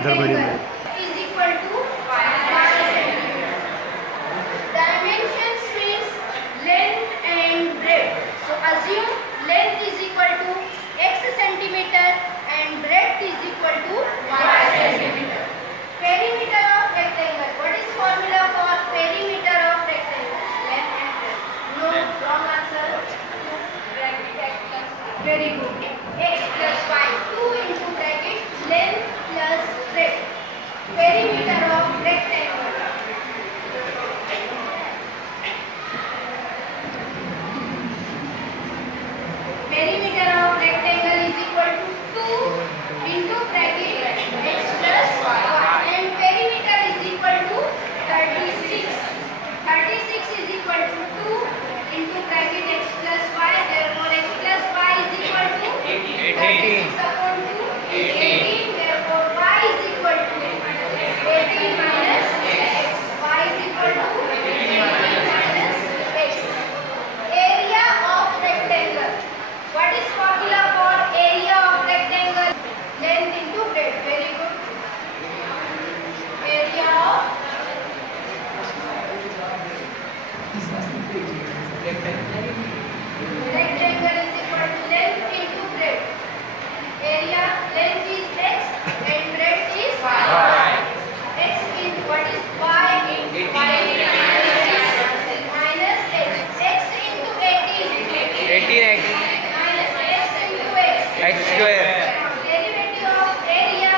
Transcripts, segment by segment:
rectangle is equal to y centimeter. Dimensions means length and breadth. So assume length is equal to x centimeter and breadth is equal to y centimeter. Perimeter of rectangle. What is formula for perimeter of rectangle? Length and breadth. No, wrong answer. Very good. X plus y. 2 into bracket length plus breadth. Perimeter of rectangle. Perimeter of rectangle is equal to 2 into bracket x plus y, and perimeter is equal to 36. 36 is equal to 2 into bracket x plus y. Therefore x plus y is equal to 36 upon 2, 18. Therefore y is equal to 18 minus x. Y is equal to 18 minus x. Area of rectangle. What is formula for area of rectangle? Length into breadth. Very good. Area of rectangle is equal to length into breadth. Area, length is x and breadth is y. X in what is y into y minus x. X into 18. 18x Minus x into x. x square. Derivative of area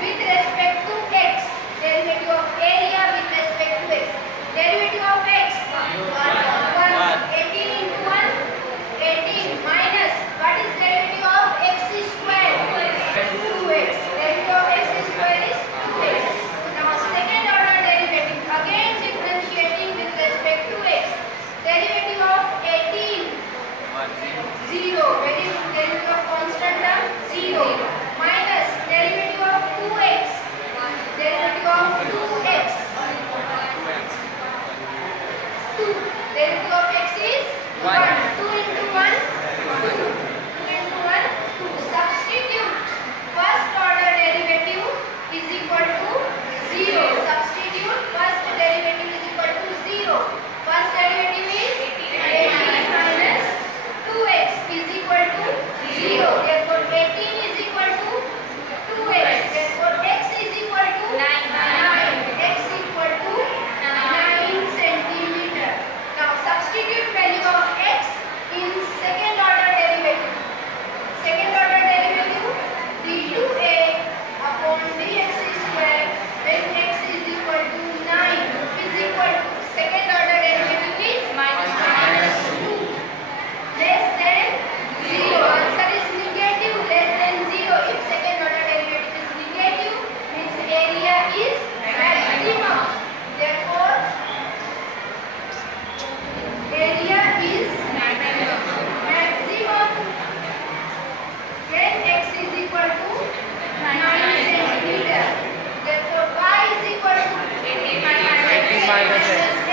with respect to x. Derivative of area with respect to x. Derivative of x. 1. 18 into 1. 18 minus. What is derivative of x square? 2x. Derivative of x square is 2x. Now second order derivative. Again differentiating with respect to x. Derivative of 18. 0. Very good. Derivative of constant term 0 minus derivative of 2x. Derivative of 2x. 2. Derivative of x is 1. 2 into 1. 2. 2 into 1. 2. Substitute. First order derivative is equal to 0. Substitute. First derivative is equal to 0. First derivative is 18 minus 2x is equal to 0. Therefore 18 is equal to 2x. Therefore x is equal to 9. X equal to 9 centimeter. Now substitute value of x in second order derivative. Second order derivative d2a upon dx square when x is equal to 9 is equal to second order derivative is minus 2. Less than 0. Answer is negative. Less than 0. If second order derivative is negative, means area is maximum. Therefore, area is maximum when x is equal to 9 centimeter. Therefore, y is equal to 18 minus x.